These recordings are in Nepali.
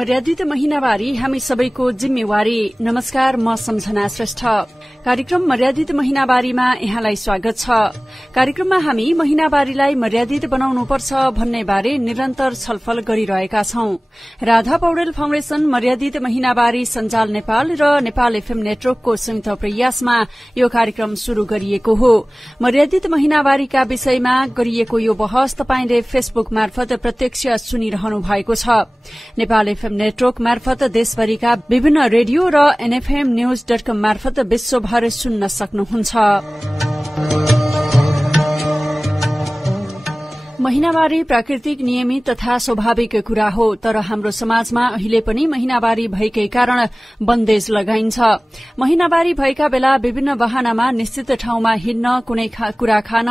मर्यादित महिनावारी हामी सबैको जिम्मेवारी। नमस्कार, म सम्झना श्रेष्ठ। कार्यक्रम मर्यादित महिनावारीमा यहाँलाई स्वागत छ। कार्यक्रममा हामी महिनावारीलाई मर्यादित बनाउनुपर्छ भन्ने बारे निरन्तर छलफल गरिरहेका छौं। राधा पौडेल फाउन्डेशन, मर्यादित महिनावारी सञ्जाल नेपाल र नेपाल एफएम नेटवर्कको संयुक्त प्रयासमा यो कार्यक्रम शुरू गरिएको हो। मर्यादित महिनावारीका विषयमा गरिएको यो बहस तपाईले फेसबुक मार्फत प्रत्यक्ष सुनिरहनु भएको छ। नेपाल एफएम नेटवर्क मार्फत देशभरिका विभिन्न रेडियो र nfmnews.com मार्फत विश्वभर सुन्न सक्नुहुन्छ। महिनावारी प्राकृतिक, नियमित तथा स्वाभाविक कुरा हो, तर हाम्रो समाजमा अहिले पनि महिनावारी भएकै कारण बन्देज लगाइन्छ। महिनावारी भएका बेला विभिन्न बहानामा निश्चित ठाउँमा हिँड्न, कुनै कुरा खान,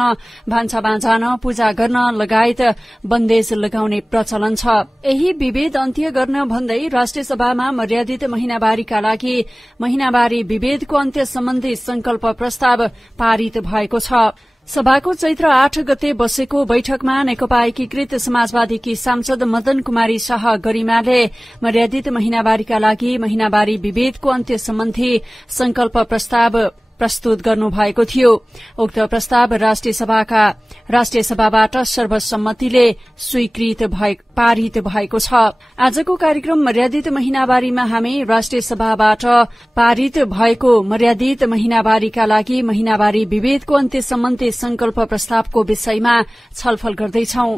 भान्सामा जान, पूजा गर्न लगायत बन्देज लगाउने प्रचलन छ। यही विभेद अन्त्य गर्न भन्दै राष्ट्रिय सभामा मर्यादित महिनावारीका लागि महिनावारी विभेदको अन्त्य सम्बन्धी संकल्प प्रस्ताव पारित भएको छ। सभाको चैत्र 8 गते बसेको बैठकमा नेकपा एकीकृत समाजवादीकी सांसद मदन कुमारी शाह गरिमाले मर्यादित महिनावारीका लागि महिनावारी विभेदको अन्त्य सम्बन्धी संकल्प प्रस्ताव प्रस्तुत गर्नुभएको थियो। उक्त प्रस्ताव राष्ट्रिय सभाबाट सर्वसम्मतिले स्वीकृत पारित भएको छ। आजको कार्यक्रम मर्यादित महिनावारीमा हामी राष्ट्रिय सभाबाट पारित भएको मर्यादित महिनावारीका लागि महिनावारी विभेदको अन्त्य सम्बन्धी संकल्प प्रस्तावको विषयमा छलफल गर्दैछौं।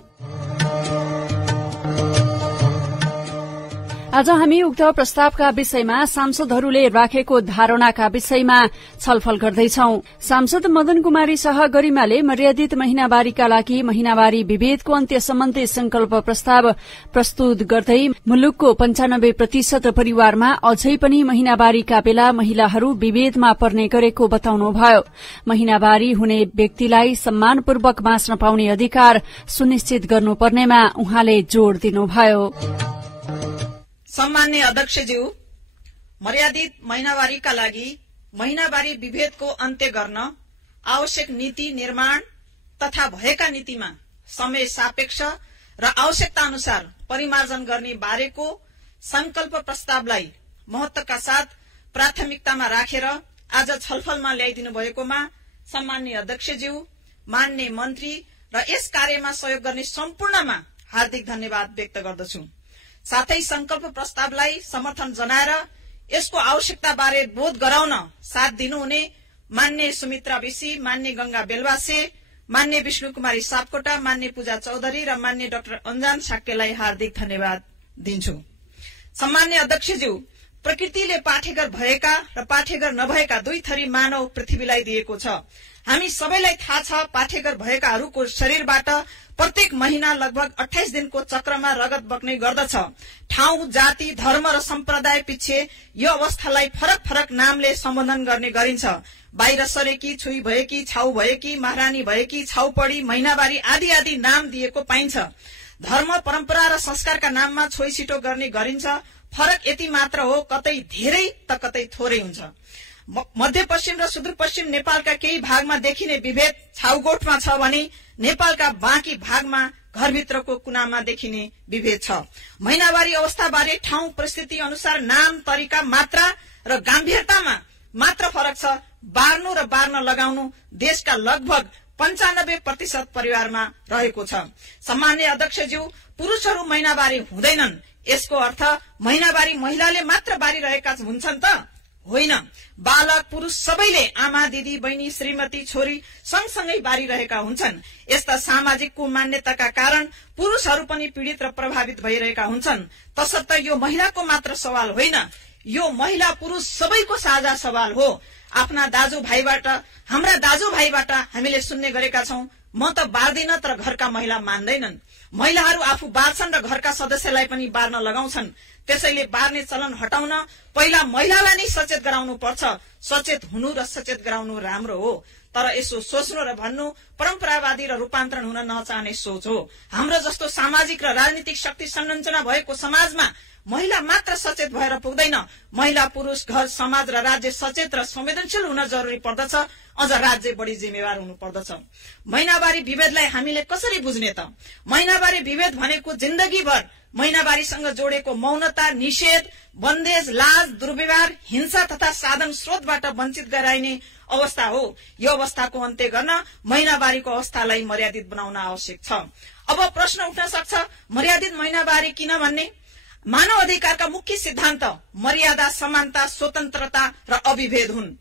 आज हामी उक्त प्रस्तावका विषयमा सांसदहरूले राखेको धारणाका विषयमा छलफल गर्दैछौं। सांसद मदन कुमारी शाह गरिमाले मर्यादित महिनावारीका लागि महिनावारी विभेदको अन्त्य सम्बन्धी संकल्प प्रस्ताव प्रस्तुत गर्दै मुलुकको 95% परिवारमा अझै पनि महिनावारीका बेला महिलाहरू विभेदमा पर्ने गरेको बताउनुभयो। महिनावारी हुने व्यक्तिलाई सम्मानपूर्वक बाँच्न पाउने अधिकार सुनिश्चित गर्नुपर्नेमा उहाँले जोड़ दिनुभयो। सम्मान्य अध्यक्षज्यू, मर्यादित महिनावारीका लागि महिनावारी विभेदको अन्त्य गर्न आवश्यक नीति निर्माण तथा भएका नीतिमा समय सापेक्ष र आवश्यकता अनुसार परिमार्जन गर्ने बारेको संकल्प प्रस्तावलाई महत्वका साथ प्राथमिकतामा राखेर आज छलफलमा ल्याइदिनु भएकोमा सम्मान्य अध्यक्षज्यू, मान्य मन्त्री र यस कार्यमा सहयोग गर्ने सम्पूर्णमा हार्दिक धन्यवाद व्यक्त गर्दछु। साथै संकल्प प्रस्तावलाई समर्थन जनाएर यसको आवश्यकता बारे बोध गराउन साथ दिनुहुने मान्य सुमित्रा विशी, मान्य गंगा बेलवासे, मान्य विष्णु कुमारी सापकोटा, मान्य पूजा चौधरी र मान्य डाक्टर अन्जान साक्यलाई हार्दिक धन्यवाद दिन्छु। सम्मान्य अध्यक्षज्यू, प्रकृतिले पाठेघर भएका र पाठेघर नभएका दुई थरी मानव पृथ्वीलाई दिएको छ। हामी सबैलाई थाहा छ, पाठेघर भएकाहरूको शरीरबाट प्रत्येक महिना लगभग 28 दिनको चक्रमा रगत बग्ने गर्दछ। ठाउँ, जाति, धर्म र सम्प्रदाय पछि यो अवस्थालाई फरक फरक नामले सम्बोधन गर्ने गरिन्छ। बाहिर सरेकी, छुई भएकी, छाउ भएकी, महारानी भएकी, छाउपडी, महिनावारी आदि आदि नाम दिएको पाइन्छ। धर्म, परम्परा र संस्कारका नाममा छोइछिटो गर्ने गरिन्छ। फरक यति मात्र हो, कतै धेरै त कतै थोरै हुन्छ। मध्यपश्चिम र सुदूरपश्चिम नेपालका केही भागमा देखिने विभेद छाउगोठमा छ भने नेपालका बाँकी भागमा घरभित्रको कुनामा देखिने विभेद छ। महिनावारी अवस्थाबारे ठाउँ परिस्थिति अनुसार नाम, तरिका, मात्रा र गम्भीरतामा मात्र फरक छ। बार्नु र बार्न लगाउनु देशका लगभग 95% परिवारमा रहेको छ। सम्मान्य अध्यक्षज्यू, पुरुषहरू महिनावारी हुँदैनन्, यसको अर्थ महिनावारी महिलाले मात्र बारिरहेका हुन्छन् त होइन। बालक, पुरुष सबैले आमा, दिदी, बहिनी, श्रीमती, छोरी सँगसँगै बारिरहेका हुन्छन्। यस्ता सामाजिक कुमान्यताका कारण पुरुषहरू पनि पीड़ित र प्रभावित भइरहेका हुन्छन्। तसर्थ यो महिलाको मात्र सवाल होइन, यो महिला पुरुष सबैको साझा सवाल हो। आफ्ना दाजुभाइबाट, हाम्रा दाजुभाइबाट हामीले सुन्ने गरेका छौं, म त बार्दिन तर घरका महिला मान्दैनन्। महिलाहरू आफू बार्छन् र घरका सदस्यलाई पनि बार्न लगाउँछन्। त्यसैले बार्ने चलन हटाउन पहिला महिलालाई नै सचेत गराउनु पर्छ। सचेत हुनु र सचेत गराउनु राम्रो हो, तर यसो सोच्नु र भन्नु परम्परावादी र रूपान्तरण हुन नचाहने सोच हो। हाम्रो जस्तो सामाजिक र राजनीतिक शक्ति संरचना भएको समाजमा महिला मात्र सचेत भएर पुग्दैन, महिला पुरुष घर समाज र राज्य सचेत र संवेदनशील हुन जरुरी पर्दछ। अझ राज्य बढी जिम्मेवार हुनु पर्दछ। महिनावारी विभेदलाई हामीले कसरी बुझ्ने त? महिनावारी विभेद भनेको जिन्दगीभर महिनावारीसँग जोडेको मौनता, निषेध, बन्देज, लाज, दुर्व्यवहार, हिंसा तथा साधन स्रोतबाट वञ्चित गराइने अवस्था हो। यो अवस्थाको अन्त्य गर्न महिनावारीको अवस्थालाई मर्यादित बनाउन आवश्यक छ। अब प्रश्न उठ्न सक्छ, मर्यादित महिनावारी किन भन्ने? मानव अधिकारका मुख्य सिद्धान्त मर्यादा, समानता, स्वतन्त्रता र अविभेद हुन्।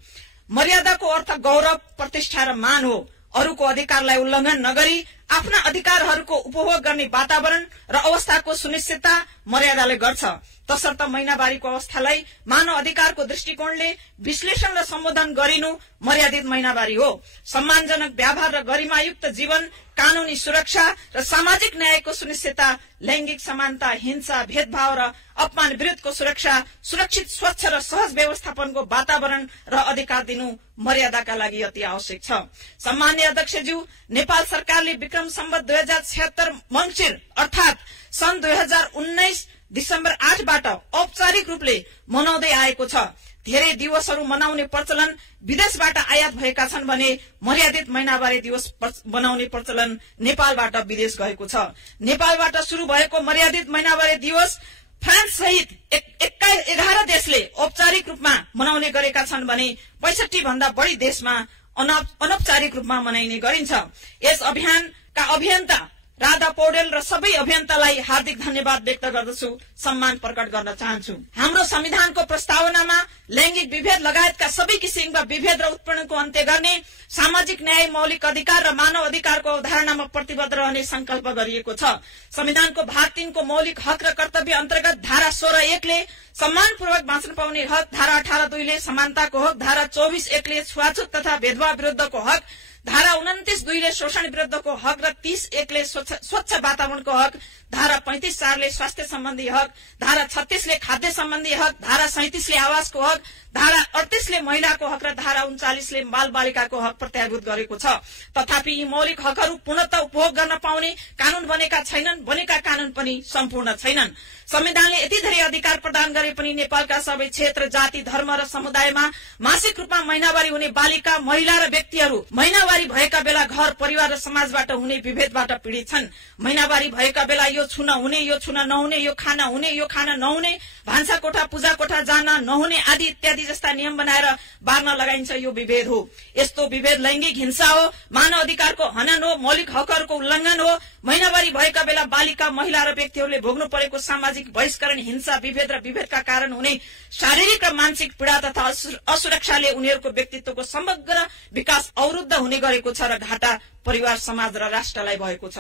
मर्यादाको अर्थ गौरव, प्रतिष्ठा र मान हो। अरूको अधिकारलाई उल्लङ्घन नगरी आफ्ना अधिकारहरूको उपभोग गर्ने वातावरण र अवस्थाको सुनिश्चितता मर्यादाले गर्छ। तसर्थ महिनावारीको अवस्थालाई मानव अधिकारको दृष्टिकोणले विश्लेषण र सम्बोधन गरिनु मर्यादित महिनावारी हो। सम्मानजनक व्यवहार र गरिमायुक्त जीवन, कानूनी सुरक्षा र सामाजिक न्यायको सुनिश्चितता, लैंगिक समानता, हिंसा, भेदभाव र अपमान विरुद्धको सुरक्षा, सुरक्षित, स्वच्छ र सहज व्यवस्थापनको वातावरण र अधिकार दिनु मर्यादाका लागि अति आवश्यक छ। सम्माननीय अध्यक्षज्यू, नेपाल सरकारले विक्रम सम्वत 2076 मंसिर अर्थात सन् 2019 डिसेम्बर 8 बाट औपचारिक रूपले मनाउँदै आएको छ। धेरै दिवसहरू मनाउने प्रचलन विदेशबाट आयात भएका छन् भने मर्यादित महिनावारी दिवस बनाउने प्रचलन नेपालबाट विदेश गएको छ। नेपालबाट शुरू भएको मर्यादित महिनावारी दिवस फ्रान्स सहित 11 देशले औपचारिक रूपमा मनाउने गरेका छन् भने 65 भन्दा बढी देशमा अनौपचारिक रूपमा मनाइने गरिन्छ। यस अभियानका अभियन्ता राधा पौडेल र सबै अभियन्तालाई हार्दिक धन्यवाद व्यक्त गर्दछु, सम्मान प्रकट गर्न चाहन्छु। हाम्रो संविधानको प्रस्तावनामा लैंगिक विभेद लगायतका सबै किसिमका विभेद र उत्पीडनको अन्त्य गर्ने, सामाजिक न्याय, मौलिक अधिकार र मानव अधिकारको अवधारणामा प्रतिबद्ध रहने संकल्प गरिएको छ। संविधानको भाग 3 को मौलिक हक र कर्तव्य अन्तर्गत धारा 16(1) ले सम्मानपूर्वक बाँच्न पाउने हक, धारा 18(2) ले समानताको हक, धारा 24(1) ले छुवाछुत तथा भेदभाव विरुद्धको हक, धारा 29(2) ले शोषण विरुद्धको हक र 30(1) ले स्वच्छ वातावरणको हक, धारा 35(4) ले स्वास्थ्य सम्बन्धी हक, धारा 36 ले खाद्य सम्बन्धी हक, धारा 37 ले आवासको हक, धारा 38 ले महिलाको हक र धारा 39 ले बाल बालिकाको हक प्रत्याभूत गरेको छ। तथापि यी मौलिक हकहरू पूर्णतः उपभोग गर्न पाउने कानून बनेका छैनन्, बनेका कानून पनि सम्पूर्ण छैनन्। संविधानले यति धेरै अधिकार प्रदान गरे पनि नेपालका सबै क्षेत्र, जाति, धर्म र समुदायमा मासिक रूपमा महिनावारी हुने बालिका, महिला र व्यक्तिहरू महिनावारी भएका बेला घर, परिवार र समाजबाट हुने विभेदबाट पीड़ित छन्। महिनावारी भएका बेला यो छुन हुने, यो छुन नहुने, यो खाना हुने, यो खाना नहुने, भान्सा कोठा, पूजा कोठा जान नहुने आदि इत्यादि जस्ता नियम बनाएर बार्न लगाइन्छ। यो विभेद हो। यस्तो विभेद लैंगिक हिंसा हो, मानव अधिकारको हनन हो, मौलिक हकहरूको उल्लंघन हो। महिनावारी भएका बेला बालिका, महिला र व्यक्तिहरूले भोग्नु परेको सामाजिक बहिष्करण, हिंसा, विभेद र विभेदका कारण हुने शारीरिक र मानसिक पीड़ा तथा असुरक्षाले उनीहरूको व्यक्तित्वको समग्र विकास अवरुद्ध हुने गरेको छ र घाटा परिवार, समाज र राष्ट्रलाई भएको छ।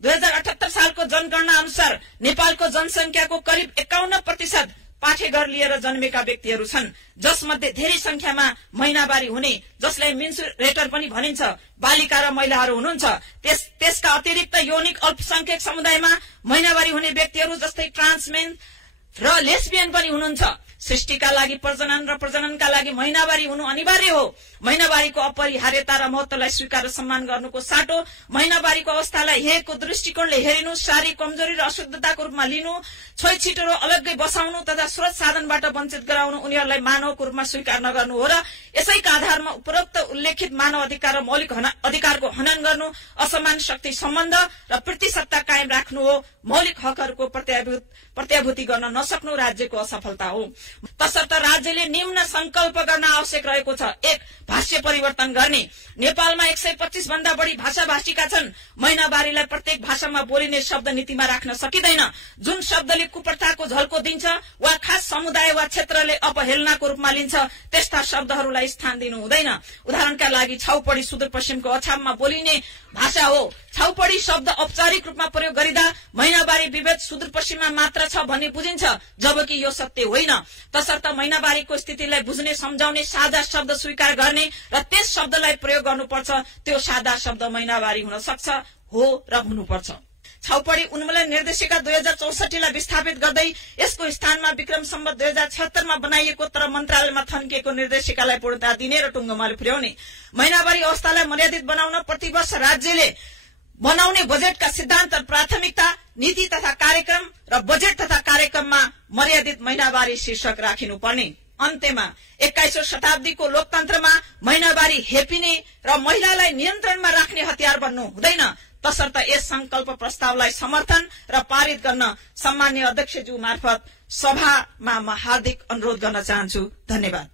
2078 सालको जनगणना अनुसार नेपालको जनसंख्याको करिब 51% पाठेघर लिएर जन्मेका व्यक्तिहरू छन्, जसमध्ये धेरै संख्यामा महिनावारी हुने, जसलाई मेन्सुरेटर पनि भनिन्छ, बालिका र महिलाहरू हुनुहुन्छ। त्यसका अतिरिक्त यौनिक अल्पसंख्यक समुदायमा महिनावारी हुने व्यक्तिहरू जस्तै ट्रान्समेन र लेस्बियन पनि हुनुहुन्छ। सृष्टिका लागि, प्रजनन र प्रजननका लागि महिनावारी हुनु अनिवार्य हो। महिनावारीको अपरिहार्यता र महत्वलाई स्वीकार र सम्मान गर्नुको साटो महिनावारीको अवस्थालाई हेरेको दृष्टिकोणले हेरिनु, शारीरिक कमजोरी र अशुद्धताको रूपमा लिनु, छोइछिटो अलग्गै बसाउनु तथा स्रोत साधनबाट वञ्चित गराउनु, उनीहरूलाई मानवको रूपमा स्वीकार नगर्नु हो र यसैका आधारमा उपरोक्त उल्लेखित मानव अधिकार र मौलिक अधिकारको हनन गर्नु, असमान शक्ति सम्बन्ध र प्रतिसत्ता कायम राख्नु हो। मौलिक हकहरूको प्रत्याभूति गर्न नसक्नु राज्यको असफलता हो। तसर्थ राज्यले निम्न संकल्प गर्न आवश्यक रहेको छ। 1. भाष्य परिवर्तन गर्ने। नेपालमा 125 भन्दा बढी भाषाभाषीका छन्। महिनावारीलाई प्रत्येक भाषामा बोलिने शब्द नीतिमा राख्न सकिँदैन। जुन शब्दले कुप्रथाको झल्को दिन्छ वा खास समुदाय वा क्षेत्रले अपहेलनाको रूपमा लिन्छ, त्यस्ता शब्दहरूलाई स्थान दिनु हुँदैन। उदाहरणका लागि छाउपडी सुदूरपश्चिमको अछाममा बोलिने भाषा हो। छाउपडी शब्द औपचारिक रूपमा प्रयोग गरिँदा महिनावारी विभेद सुदूरपश्चिममा मात्र छ भन्ने बुझिन्छ, जबकि यो सत्य होइन। तसर्थ महिनावारीको स्थितिलाई बुझ्ने, सम्झाउने साझा शब्द स्वीकार गर्ने र त्यस शब्दलाई प्रयोग गर्नुपर्छ। त्यो साझा शब्द महिनावारी हुन सक्छ, हो र हुनुपर्छ। छाउपडी उन्मूलन निर्देशिका 2064 लाई विस्थापित गर्दै यसको स्थानमा विक्रम सम्वत 2076 मा बनाइएको तर मन्त्रालयमा थन्किएको निर्देशिकालाई पूर्णता दिने र टुङ्गोमाले पुर्याउने। महिनावारी अवस्थालाई मर्यादित बनाउन प्रतिवर्ष राज्यले बनाउने बजेटका सिद्धान्त र प्राथमिकता नीति तथा कार्यक्रम र बजेट तथा कार्यक्रममा मर्यादित महिनावारी शीर्षक राखिनुपर्ने। अन्त्यमा 21औं शताब्दीको लोकतन्त्रमा महिनावारी हेपिने र महिलालाई नियन्त्रणमा राख्ने हतियार बन्नु हुँदैन। तसर्थ यस संकल्प प्रस्तावलाई समर्थन र पारित गर्न सम्माननीय अध्यक्षज्यू मार्फत सभामा म हार्दिक अनुरोध गर्न चाहन्छु। धन्यवाद।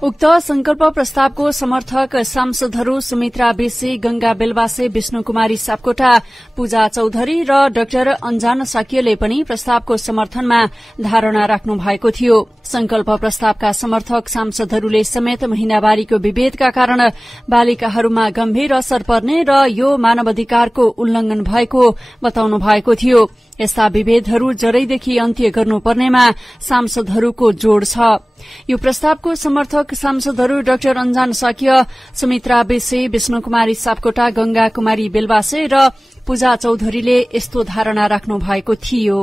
उक्त संकल्प प्रस्तावको समर्थक सांसदहरू सुमित्रा बेसी, गंगा बेलवासे, विष्णु कुमारी सापकोटा, पूजा चौधरी र डाक्टर अन्जान साकियोले पनि प्रस्तावको समर्थनमा धारणा राख्नु भएको थियो। संकल्प प्रस्तावका समर्थक सांसदहरूले समेत महिनावारीको विभेदका कारण बालिकाहरूमा गम्भीर असर पर्ने र यो मानवाधिकारको उल्लंघन भएको बताउनु भएको थियो। यस्ता विभेदहरू जरैदेखि अन्त्य गर्नुपर्नेमा सांसदहरूको जोड़ छ। यो प्रस्तावको समर्थक सांसदहरू डाक्टर अन्जान साकिया, सुमित्रा बेसे, विष्णु कुमारी सापकोटा, गंगा कुमारी बेलवासे र पूजा चौधरीले यस्तो धारणा राख्नु भएको थियो।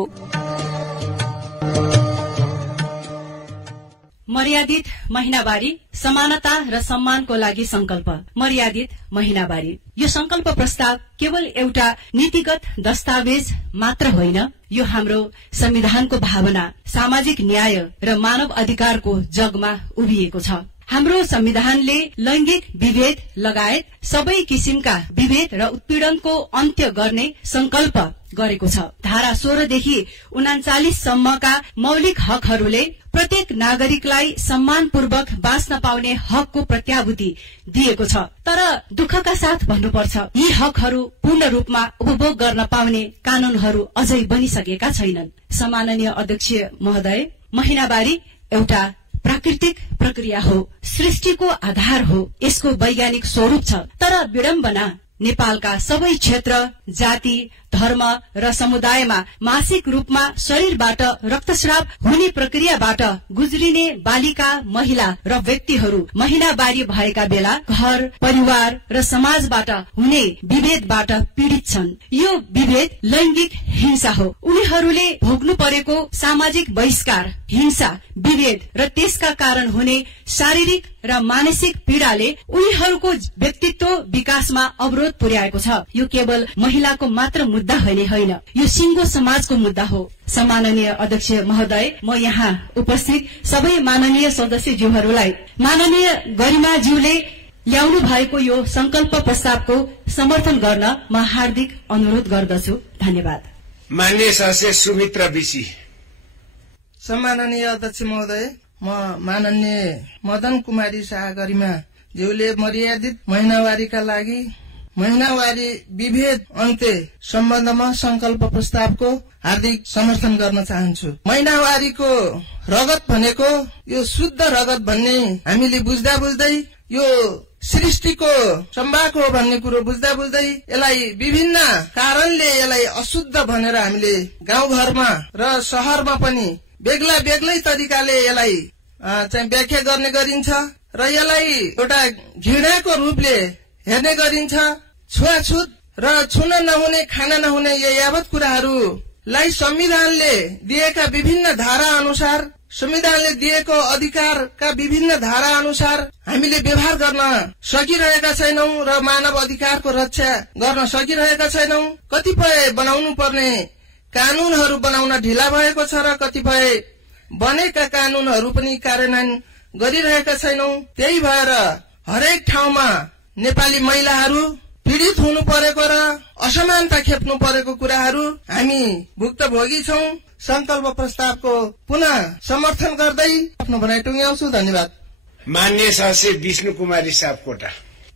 मर्यादित महिनावारी, समानता र सम्मानको लागि संकल्प। मर्यादित महिनावारी यो संकल्प प्रस्ताव केवल एउटा नीतिगत दस्तावेज मात्र होइन, यो हाम्रो संविधानको भावना, सामाजिक न्याय र मानव अधिकारको जगमा उभिएको छ। हाम्रो संविधानले लैंगिक विभेद लगायत सबै किसिमका विभेद र उत्पीड़नको अन्त्य गर्ने संकल्प गरेको छ। धारा 16 देखि 39 सम्मका मौलिक हकहरूले प्रत्येक नागरिकलाई सम्मानपूर्वक बाँच्न पाउने हकको प्रत्याभूति दिएको छ। तर दुःखका साथ भन्नुपर्छ, यी हकहरू पूर्ण रूपमा उपभोग गर्न पाउने कानूनहरू अझै बनिसकेका छैनन्। सम्माननीय अध्यक्ष महोदय, महिनावारी एउटा प्राकृतिक प्रक्रिया हो, सृष्टिको आधार हो, यसको वैज्ञानिक स्वरूप छ। तर विडम्बना नेपालका सबै क्षेत्र, जाति, धर्म र समुदायमा मासिक रूपमा शरीरबाट रक्तस्राव हुने प्रक्रियाबाट गुज्रिने बालिका, महिला र व्यक्तिहरू महिनावारी भएका बेला घर, परिवार र समाजबाट हुने विभेदबाट पीड़ित छन्। यो विभेद लैंगिक हिंसा हो। उनीहरूले भोग्नु परेको सामाजिक बहिष्कार, हिंसा, विभेद र त्यसका कारण हुने शारीरिक र मानसिक पीड़ाले उनीहरूको व्यक्तित्व विकासमा अवरोध पुर्याएको छ। यो केवल महिलाको मात्र मुद्दा होइन, यो सिंगो समाजको मुद्दा हो। सम्माननीय अध्यक्ष महोदय, म यहाँ उपस्थित सबै माननीय सदस्यज्यूहरूलाई माननीय गरिमाज्यूले ल्याउनु भएको यो संकल्प प्रस्तावको समर्थन गर्न म हार्दिक अनुरोध गर्दछु। धन्यवाद। माननीय सदस्य सुमित्रा बेसी। सम्माननीय अध्यक्ष महोदय, म माननीय मदन कुमारी शाह गरिमा ज्यूले मर्यादित महिनावारीका लागि महिनावारी विभेद अन्त्य सम्बन्धमा संकल्प प्रस्तावको हार्दिक समर्थन गर्न चाहन्छु। महिनावारीको रगत भनेको यो शुद्ध रगत भन्ने हामीले बुझ्दा बुझ्दै, यो सृष्टिको सम्भाग हो भन्ने कुरो बुझ्दा बुझ्दै यसलाई विभिन्न कारणले यसलाई अशुद्ध भनेर हामीले गाउँघरमा र शहरमा पनि बेग्ला बेग्लै तरिकाले यसलाई चाहिँ व्याख्या गर्ने गरिन्छ र यसलाई एउटा घृणाको रूपले हेर्ने गरिन्छ। छुवाछुत र छुन नहुने, खान नहुने यो यावत कुराहरूलाई संविधानले दिएका विभिन्न धारा अनुसार, संविधानले दिएको अधिकारका विभिन्न धारा अनुसार हामीले व्यवहार गर्न सकिरहेका छैनौं र मानव अधिकारको रक्षा गर्न सकिरहेका छैनौं। कतिपय बनाउनु पर्ने कानूनहरू बनाउन ढिला भएको छ र कतिपय बनेका कानूनहरू पनि कार्यान्वयन गरिरहेका छैनौं। त्यही भएर हरेक ठाउँमा नेपाली महिलाहरू पीड़ित हुनु परेको र असमानता खेप्नु परेको कुराहरू हामी भुक्तभोगी छौं। संकल्प प्रस्तावको पुनः समर्थन गर्दै आफ्नो भनाइ टुङ्ग्याउँछु। धन्यवाद। माननीय सदस्य विष्णु कुमारी सापकोटा।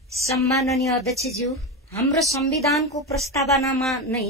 सम्माननीय अध्यक्षज्यू, हाम्रो संविधानको प्रस्तावनामा नै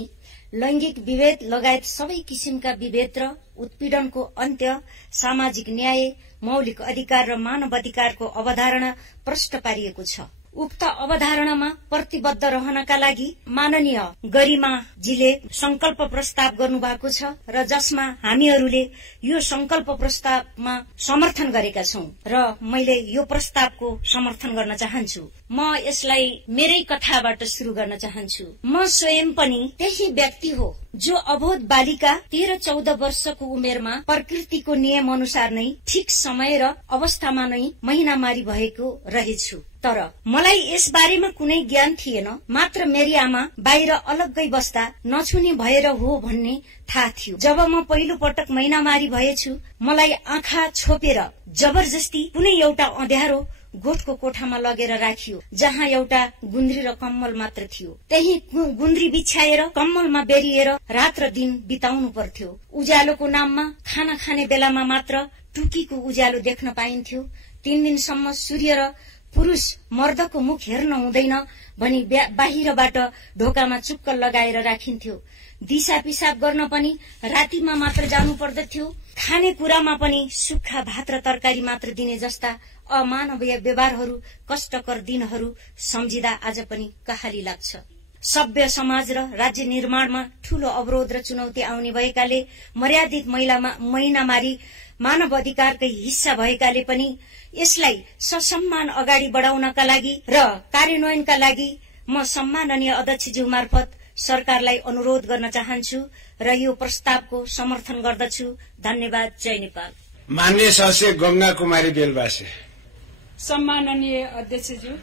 लैंगिक विभेद लगायत सबै किसिमका विभेद र उत्पीड़नको अन्त्य, सामाजिक न्याय, मौलिक अधिकार र मानव अधिकारको अवधारणा प्रष्ट पारिएको छ। उक्त अवधारणामा प्रतिबद्ध रहनका लागि माननीय गरिमाजीले संकल्प प्रस्ताव गर्नुभएको छ र जसमा हामीहरूले यो संकल्प प्रस्तावमा समर्थन गरेका छौं र मैले यो प्रस्तावको समर्थन गर्न चाहन्छु। म यसलाई मेरै कथाबाट शुरू गर्न चाहन्छु। म स्वयं पनि त्यही व्यक्ति हो जो अबोध बालिका 13-14 वर्षको उमेरमा प्रकृतिको नियम अनुसार नै ठिक समय र अवस्थामा नै महिनामारी भएको रहेछु। तर मलाई यस बारेमा कुनै ज्ञान थिएन। मात्र मेरी आमा बाहिर अलग्गै बस्दा नछुने भएर हो भन्ने थाहा थियो। जब म पहिलो पटक महिनामारी भएछु, मलाई आँखा छोपेर जबरजस्ती कुनै एउटा अँध्यारो गोठको कोठामा लगेर राखियो, जहाँ एउटा गुन्द्री र कम्मल मात्र थियो। त्यही गुन्द्री बिछाएर कम्मलमा बेरिएर रात र दिन बिताउनु पर्थ्यो। उज्यालोको नाममा खाना खाने बेलामा मात्र टुकीको उज्यालो देख्न पाइन्थ्यो। 3 दिनसम्म सूर्य र पुरुष मर्दको मुख हेर्न हुँदैन भनी बाहिरबाट ढोकामा चुक्क लगाएर राखिन्थ्यो। दिशा पिसाब गर्न पनि रातिमा मात्र जानु पर्दथ्यो। खाने कुरामा पनि सुक्खा भात र तरकारी मात्र दिने जस्ता अमानवीय व्यवहारहरू, कष्टकर दिनहरू सम्झिँदा आज पनि कहाली लाग्छ। सभ्य समाज र राज्य निर्माणमा ठूलो अवरोध र चुनौती आउने भएकाले, मर्यादित महिनामारी मानव अधिकारकै हिस्सा भएकाले पनि यसलाई ससम्मान अगाडि बढाउनका लागि र कार्यान्वयनका लागि म सम्माननीय अध्यक्षज्यू मार्फत सरकारलाई अनुरोध गर्न चाहन्छु र यो प्रस्तावको समर्थन गर्दछु। धन्यवाद। जय नेपाल। मान्य सदस्य गंगा कुमारी बेलबासे। सम्माननीय अध्यक्षज्यू,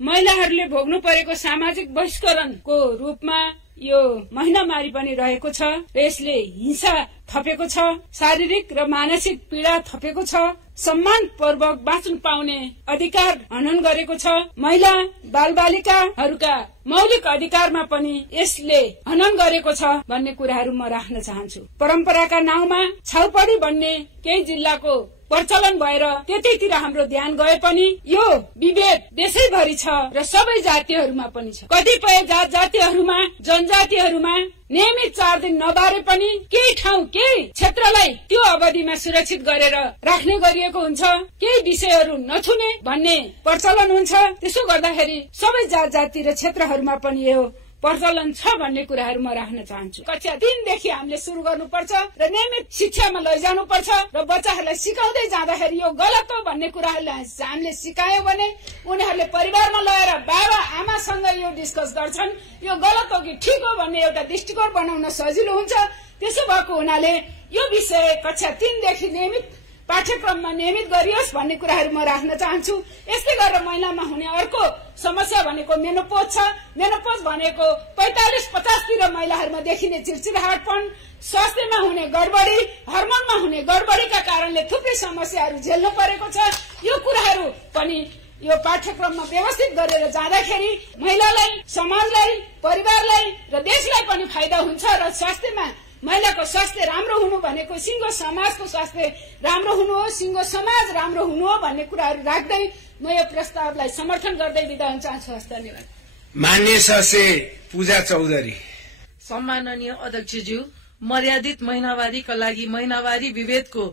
महिलाहरूले भोग्नु परेको सामाजिक बहिष्करणको रूपमा यो महिनामारी पनि रहेको छ र यसले हिंसा थपेको छ, शारीरिक र मानसिक पीडा थपेको छ, सम्मानपूर्वक बाँच्न पाउने अधिकार हनन गरेको छ। महिला बालबालिकाहरूका मौलिक अधिकारमा पनि यसले हनन गरेको छ भन्ने कुराहरू म राख्न चाहन्छु। परम्पराका नाउँमा छाउपडी भन्ने केही जिल्लाको प्रचलन भएर त्यतैतिर हाम्रो ध्यान गए पनि यो विभेद देशैभरि छ र सबै जातिहरूमा पनि छ। कतिपय जातिहरूमा, जनजातिहरूमा नियमित 4 दिन नबारे पनि केही ठाउँ, केही क्षेत्रलाई त्यो अवधिमा सुरक्षित गरेर राख्ने गरिएको हुन्छ। केही विषयहरू नछुने भन्ने प्रचलन हुन्छ। त्यसो गर्दाखेरि सबै जाति र क्षेत्रहरूमा पनि यो प्रचलन छ भन्ने कुराहरू म राख्न चाहन्छु। कक्षा 3 देखि हामीले सुरु गर्नुपर्छ र नियमित शिक्षामा लैजानुपर्छ र बच्चाहरूलाई सिकाउँदै जाँदाखेरि यो गलत हो भन्ने कुराहरूलाई हामीले सिकायो भने उनीहरूले परिवारमा लगेर बाबा आमासँग यो डिस्कस गर्छन्, यो गलत हो कि ठिक हो भन्ने एउटा दृष्टिकोण बनाउन सजिलो हुन्छ। त्यसो भएको हुनाले यो विषय कक्षा 3 देखि नियमित पाठ्यक्रममा नियमित गरियोस् भन्ने कुराहरू म राख्न चाहन्छु। यस्तै गरेर महिलामा हुने अर्को समस्या भनेको मेनोपोज छ। मेनोपोज भनेको 45-50 तिर महिलाहरूमा देखिने चिडचिडाहटपन, स्वास्थ्यमा हुने गडबडी, हर्मोनमा हुने गडबडीका कारणले थुप्रै समस्याहरू झेल्नु परेको छ। यो कुराहरू पनि यो पाठ्यक्रममा व्यवस्थित गरेर जाँदाखेरि महिलालाई, समाजलाई, परिवारलाई र देशलाई पनि फाइदा हुन्छ र स्वास्थ्यमा महिलाको स्वास्थ्य राम्रो हुनु भनेको सिङ्गो समाजको स्वास्थ्य राम्रो हुनु हो, सिङ्गो समाज राम्रो हुनु हो भन्ने कुराहरू राख्दै म यो प्रस्तावलाई समर्थन गर्दै बिदा हुन चाहन्छु। धन्यवाद। मान्य सदस्य पूजा चौधरी। सम्माननीय अध्यक्षज्यू, मर्यादित महिनावारीका लागि महिनावारी विभेदको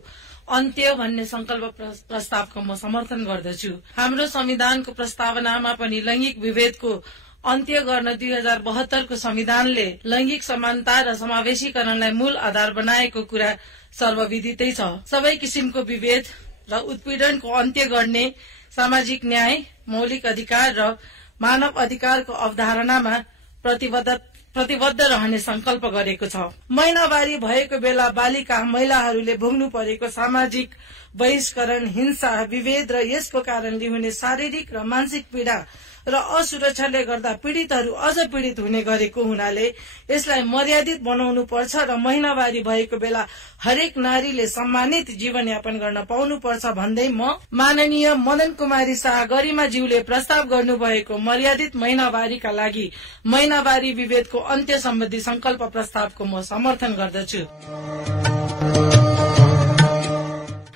अन्त्य भन्ने संकल्प प्रस्तावको म समर्थन गर्दछु। हाम्रो संविधानको प्रस्तावनामा पनि लैंगिक विभेदको अन्त्य गर्न 2072 को संविधानले लैंगिक समानता र समावेशीकरणलाई मूल आधार बनाएको कुरा सर्वविदितै छ। सबै किसिमको विभेद र उत्पीडनको अन्त्य गर्ने सामाजिक न्याय, मौलिक अधिकार र मानव अधिकारको अवधारणामा प्रतिबद्ध रहने संकल्प गरेको छ। महिनावारी भएको बेला बालिका महिलाहरूले भोग्नु परेको सामाजिक बहिष्करण, हिंसा, विभेद र यसको कारणले हुने शारीरिक र मानसिक पीडा र असुरक्षाले गर्दा पीड़ितहरू अझ पीड़ित हुने गरेको हुनाले यसलाई मर्यादित बनाउनु पर्छ र महिनावारी भएको बेला हरेक नारीले सम्मानित जीवनयापन गर्न पाउनु पर्छ भन्दै म माननीय मदन कुमारी शाह गरिमाज्यूले प्रस्ताव गर्नुभएको मर्यादित महिनावारीका लागि महिनावारी विभेदको अन्त्य सम्बन्धी संकल्प प्रस्तावको म समर्थन गर्दछु।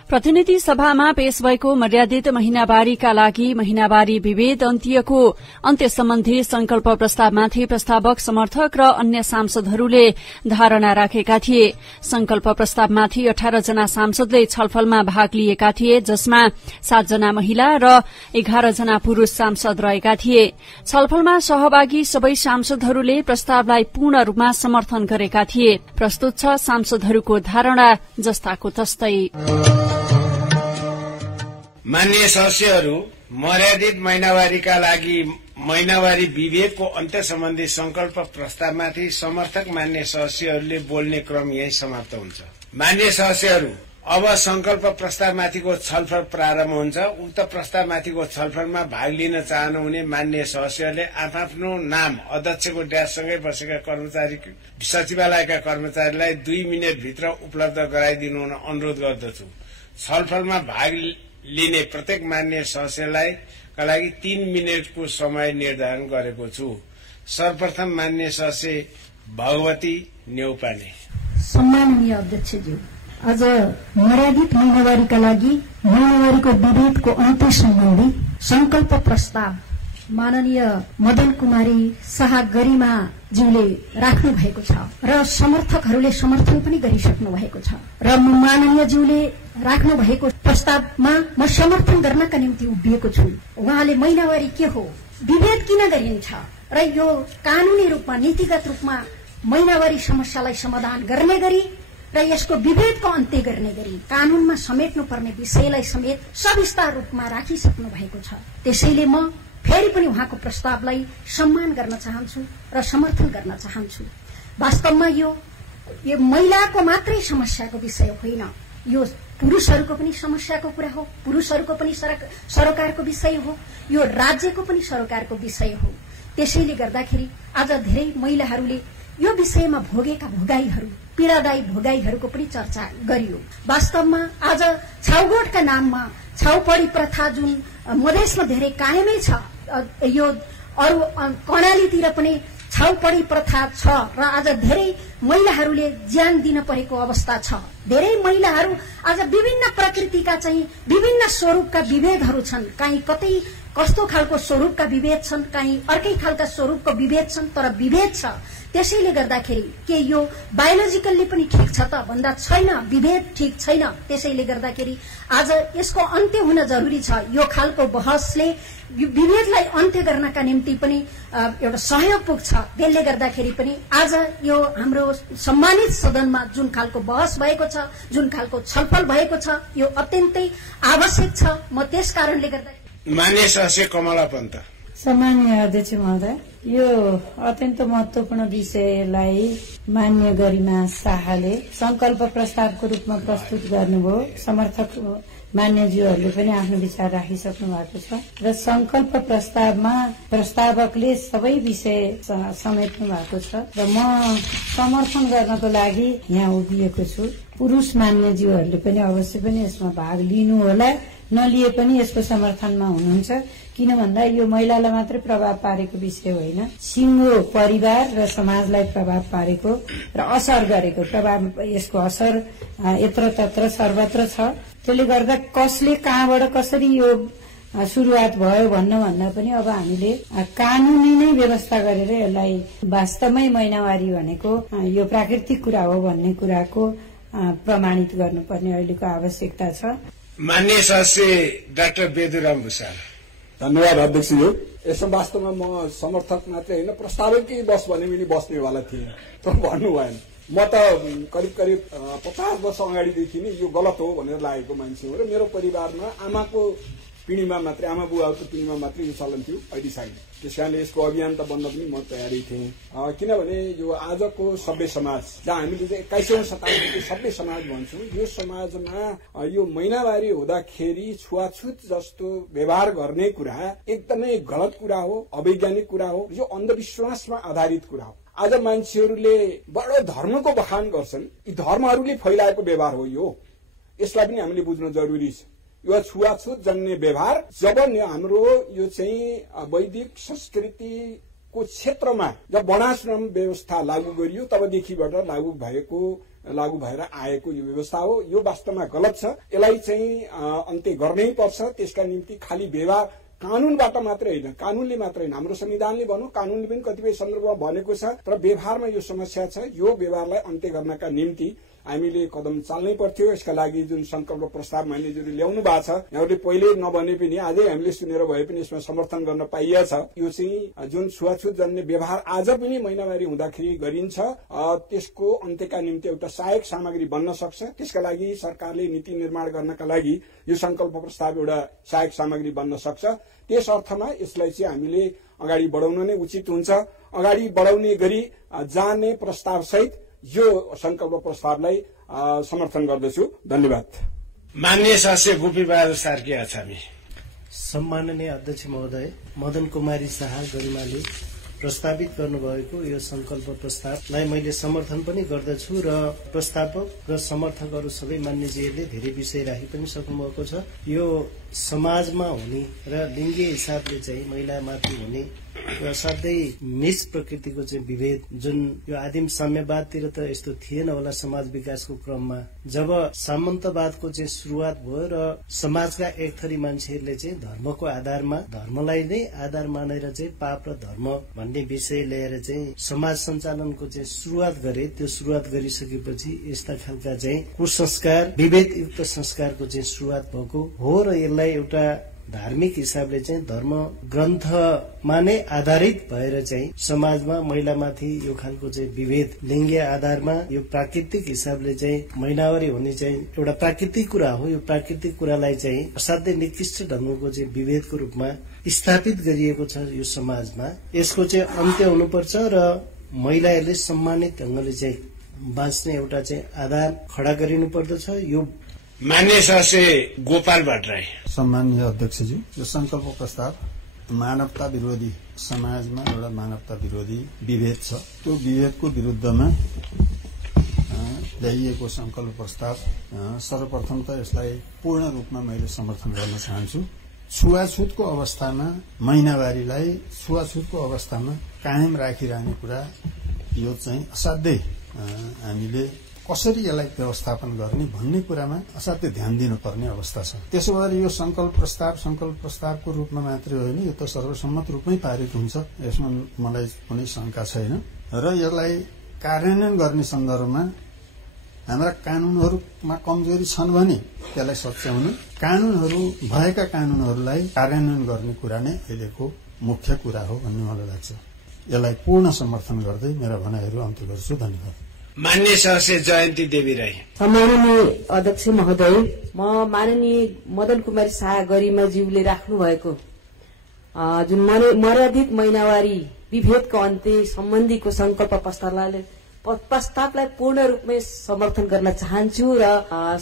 प्रतिनिधि सभामा पेश भएको मर्यादित महिनावारीका लागि महिनावारी विभेद अन्त्य सम्बन्धी संकल्प प्रस्तावमाथि प्रस्तावक, समर्थक र अन्य सांसदहरूले धारणा राखेका थिए। संकल्प प्रस्तावमाथि 18 जना सांसदले छलफलमा भाग लिएका थिए, जसमा 7 जना महिला र 11 जना पुरूष सांसद रहेका थिए। छलफलमा सहभागी सबै सांसदहरूले प्रस्तावलाई पूर्ण रूपमा समर्थन गरेका थिए। प्रस्तुत छ सांसदहरूको धारणा जस्ताको तस्तै। मान्य सदस्यहरू, मर्यादित महिनावारीका लागि महिनावारी विभेदको अन्त्य सम्बन्धी संकल्प प्रस्तावमाथि समर्थक मान्य सदस्यहरूले बोल्ने क्रम यही समाप्त हुन्छ। मान्य सदस्यहरू, अब संकल्प प्रस्तावमाथिको छलफल प्रारम्भ हुन्छ। उक्त प्रस्तावमाथिको छलफलमा भाग लिन चाहनुहुने मान्य सदस्यहरूले आफ्नो नाम अध्यक्षको ड्याससँगै बसेका कर्मचारी सचिवालयका कर्मचारीलाई 2 मिनेटभित्र उपलब्ध गराइदिनु हुन अनुरोध गर्दछु। छलफलमा भाग लिने प्रत्येक मान्य सदस्यलाई का लागि 3 मिनेटको समय निर्धारण गरेको छु। सर्वप्रथम मान्य सदस्य भगवती न्यौपाने। सम्माननीय अध्यक्षज्यू, आज मर्यादित महिनावारीका लागि महिनावारीको विभेदको अन्त्य सम्बन्धी संकल्प प्रस्ताव माननीय मदन कुमारी शाह गरिमाज्यूले राख्नु भएको छ र समर्थकहरूले समर्थन पनि गरिसक्नु भएको छ र माननीयज्यूले राख्नु भएको प्रस्तावमा म समर्थन गर्नका निम्ति उभिएको छु। उहाँले महिनावारी के हो, विभेद किन गरिन्छ र यो कानूनी रूपमा नीतिगत रूपमा महिनावारी समस्यालाई समाधान गर्ने गरी र यसको विभेदको अन्त्य गर्ने गरी कानूनमा समेट्नुपर्ने विषयलाई समेत सविस्तार रूपमा राखिसक्नु भएको छ। त्यसैले म फेरि पनि उहाँको प्रस्तावलाई सम्मान गर्न चाहन्छु र समर्थन गर्न चाहन्छु। वास्तवमा यो महिलाको मात्रै समस्याको विषय होइन, यो पुरुषहरूको पनि समस्याको कुरा हो, पुरुषहरूको पनि सरकारको विषय हो, यो राज्यको पनि सरकारको विषय हो। त्यसैले गर्दाखेरि आज धेरै महिलाहरूले यो विषयमा भोगेका भोगाईहरू, पीड़ादायी भोगाईहरूको पनि चर्चा गरियो। वास्तवमा आज छाउगोठका नाममा छाउपडी प्रथा जुन मधेसमा धेरै कायमै छ, यो अरू कर्णालीतिर पनि छाउपडी प्रथा छ र आज धेरै महिलाहरूले ज्यान दिन परेको अवस्था छ। धेरै महिलाहरू आज विभिन्न प्रकृतिका चाहिँ विभिन्न स्वरूपका विभेदहरू छन्। कहीँ कतै कस्तो खालको स्वरूपका विभेद छन्, कहीँ अर्कै खालका स्वरूपको विभेद छन्, तर विभेद छ। त्यसैले गर्दाखेरि के यो बायोलोजिकल्ली पनि ठिक छ त भन्दा छैन, विभेद ठिक छैन। त्यसैले गर्दाखेरि आज यसको अन्त्य हुन जरुरी छ। यो खालको बहसले विभेदलाई अन्त्य गर्नका निम्ति पनि एउटा सहयोग पुग्छ। त्यसले गर्दाखेरि पनि आज यो हाम्रो सम्मानित सदनमा जुन खालको बहस भएको छ, जुन खालको छलफल भएको छ, यो अत्यन्तै आवश्यक छ। म त्यस कारणले गर्दा मान्य सदस्य कमला पन्त। सम्माननीय अध्यक्ष महोदय, यो अत्यन्त महत्वपूर्ण विषयलाई मान्य गरिमा शाहले संकल्प प्रस्तावको रूपमा प्रस्तुत गर्नुभयो। समर्थक मान्यज्यूहरूले पनि आफ्नो विचार राखिसक्नु भएको छ र संकल्प प्रस्तावमा प्रस्तावकले सबै विषय समेट्नु भएको छ र म समर्थन गर्नको लागि यहाँ उभिएको छु। पुरुष मान्यज्यूहरूले पनि अवश्य पनि यसमा भाग लिनु होला, नलिए पनि यसको समर्थनमा हुनुहुन्छ। किन भन्दा यो महिलालाई मात्रै प्रभाव पारेको विषय होइन, सिङ्गो परिवार र समाजलाई प्रभाव पारेको र असर गरेको प्रभाव, यसको असर यत्र तत्र सर्वत्र छ। त्यसले गर्दा कसले कहाँबाट कसरी यो शुरुआत भयो भन्दा पनि अब हामीले कानूनी नै व्यवस्था गरेर यसलाई वास्तवमै महिनावारी भनेको यो प्राकृतिक कुरा हो भन्ने कुराको प्रमाणित गर्नुपर्ने अहिलेको आवश्यकता छ। मान्य सदस्य डाक्टर बेदुराम भुषाल। धन्यवाद अध्यक्षज्यू। यसमा वास्तवमा म समर्थक मात्रै होइन, प्रस्तावकै बस भने पनि बस्नेवाला थिएँ, तर भन्नु भएन। म त करिब 50 वर्ष अगाडिदेखि नै यो गलत हो भनेर लागेको मान्छे हो र मेरो परिवारमा आमाको पिँढीमा मात्रै, आमा बुवाको पिँढीमा मात्रै यो चलन थियो, अहिले छैन। त्यस कारणले यसको अभियान त बन्न पनि म तयारी थिएँ। किनभने यो आजको सभ्य समाज, जहाँ हामीले चाहिँ 21औं शताब्दीको सभ्य समाज भन्छौँ, यो समाजमा यो महिनावारी हुँदाखेरि छुवाछुत जस्तो व्यवहार गर्ने कुरा एकदमै गलत कुरा हो, अवैज्ञानिक कुरा हो, यो अन्धविश्वासमा आधारित कुरा हो। आज मान्छेहरूले बडो धर्मको बखान गर्छन्, यी धर्महरूले फैलाएको व्यवहार हो यो। यसलाई पनि हामीले बुझ्न जरुरी छ। यो छुवाछुत जन्ने व्यवहार जब हाम्रो यो चाहिँ वैदिक संस्कृतिको क्षेत्रमा जब वर्णाश्रम व्यवस्था लागू गरियो तबदेखिबाट लागू भएर आएको यो व्यवस्था हो। यो वास्तवमा गलत छ, यसलाई चाहिँ अन्त्य गर्नै पर्छ। त्यसका निम्ति खाली व्यवहार कानूनबाट मात्रै होइन, कानूनले मात्रै होइन, हाम्रो संविधानले भनौँ, कानूनले पनि कतिपय सन्दर्भमा भनेको छ, तर व्यवहारमा यो समस्या छ। यो व्यवहारलाई अन्त्य गर्नका निम्ति हामीले कदम चाल्नै पर्थ्यो। यसका लागि जुन संकल्प प्रस्ताव मान्यज्यूले ल्याउनु भएको छ, यहाँहरूले पहिले नभने पनि आजै हामीले सुनेर भए पनि यसमा समर्थन गर्न पाइएछ। यो चाहिँ जुन छुवाछुत जन्ने व्यवहार आज पनि महिनावारी हुँदाखेरि गरिन्छ, त्यसको अन्त्यका निम्ति एउटा सहायक सामग्री बन्न सक्छ। त्यसका लागि सरकारले नीति निर्माण गर्नका लागि यो संकल्प प्रस्ताव एउटा सहायक सामग्री बन्न सक्छ। त्यस अर्थमा यसलाई चाहिँ हामीले अगाडि बढाउन नै उचित हुन्छ। अगाडि बढाउने गरी जाने प्रस्ताव सहित यो संकल्प प्रस्तावलाई समर्थन गर्दछु। धन्यवाद। माननीय सदस्य गोपी बहादुर सार्की आछामी। सम्माननीय अध्यक्ष महोदय, मदन कुमारी शाह गरिमाले प्रस्तावित गर्नुभएको यो संकल्प प्रस्तावलाई मैले समर्थन पनि गर्दछु र प्रस्तावक र समर्थकहरू सबै मान्यजीहरूले धेरै विषय राखि पनि सक्नुभएको छ। यो समाजमा हुने र लिङ्गीय हिसाबले चाहिँ महिलामाथि हुने र साथै मिस प्रकृतिको चाहिँ विभेद, जुन यो आदिम साम्यवादतिर त यस्तो थिएन होला समाज विकासको क्रममा। जब सामन्तवादको चाहिँ शुरूआत भयो र समाजका एक थरी मान्छेहरूले चाहिँ धर्मको आधारमा, धर्मलाई नै आधार मानेर चाहिँ पाप र धर्म भन्ने विषय लिएर चाहिँ समाज सञ्चालनको चाहिँ शुरूआत गरे। त्यो शुरूआत गरिसकेपछि यस्ता खालका चाहिँ कुसंस्कार, विभेदयुक्त संस्कारको चाहिँ शुरूआत भएको हो र यसलाई एउटा धार्मिक हिसाबले चाहिँ धर्म ग्रन्थमा नै आधारित भएर चाहिँ समाजमा महिलामाथि यो खालको चाहिँ विभेद लिङ्गीय आधारमा यो प्राकृतिक हिसाबले चाहिँ महिनावारी हुने चाहिँ एउटा प्राकृतिक कुरा हो। यो प्राकृतिक कुरालाई चाहिँ असाध्यै निकृष्ट ढंगको चाहिँ विभेदको रूपमा स्थापित गरिएको छ यो समाजमा। यसको चाहिँ अन्त्य हुनुपर्छ र महिलाहरूले सम्मानित ढंगले चाहिँ बाँच्ने एउटा चाहिँ आधार खडा गरिनु पर्दछ। यो मान्य सदस्य गोपाल भट्टराई। सम्माननीय अध्यक्षज्यू, यो संकल्प प्रस्ताव मानवता विरोधी, समाजमा एउटा मानवता विरोधी विभेद छ, त्यो विभेदको विरुद्धमा ल्याइएको संकल्प प्रस्ताव सर्वप्रथम त यसलाई पूर्ण रूपमा मैले समर्थन गर्न चाहन्छु। छुवाछुतको अवस्थामा महिनावारीलाई छुवाछुतको अवस्थामा कायम राखिरहने कुरा यो चाहिँ असाध्यै हामीले कसरी यसलाई व्यवस्थापन गर्ने भन्ने कुरामा असाध्यै ध्यान दिनुपर्ने अवस्था छ। त्यसो भएर यो संकल्प प्रस्तावको रूपमा मात्रै होइन, यो त सर्वसम्मत रूपमै पारित हुन्छ, यसमा मलाई कुनै शंका छैन। र यसलाई कार्यान्वयन गर्ने सन्दर्भमा हाम्रा कानूनहरूमा कमजोरी छन् भने त्यसलाई सच्याउनु, भएका कानूनहरूलाई कार्यान्वयन गर्ने कुरा नै अहिलेको मुख्य कुरा हो भन्ने मलाई लाग्छ। यसलाई पूर्ण समर्थन गर्दै मेरा भनाइहरू अन्त्य गर्छु। धन्यवाद। मान्य सदस्य जयन्ती देवी राई। सम्माननीय अध्यक्ष महोदय, म माननीय मदन कुमारी शाह गरिमाज्यूले राख्नु भएको जुन मर्यादित महिनावारी विभेदको अन्त्य सम्बन्धीको संकल्प प्रस्तावलाई पूर्ण रूपमै समर्थन गर्न चाहन्छु र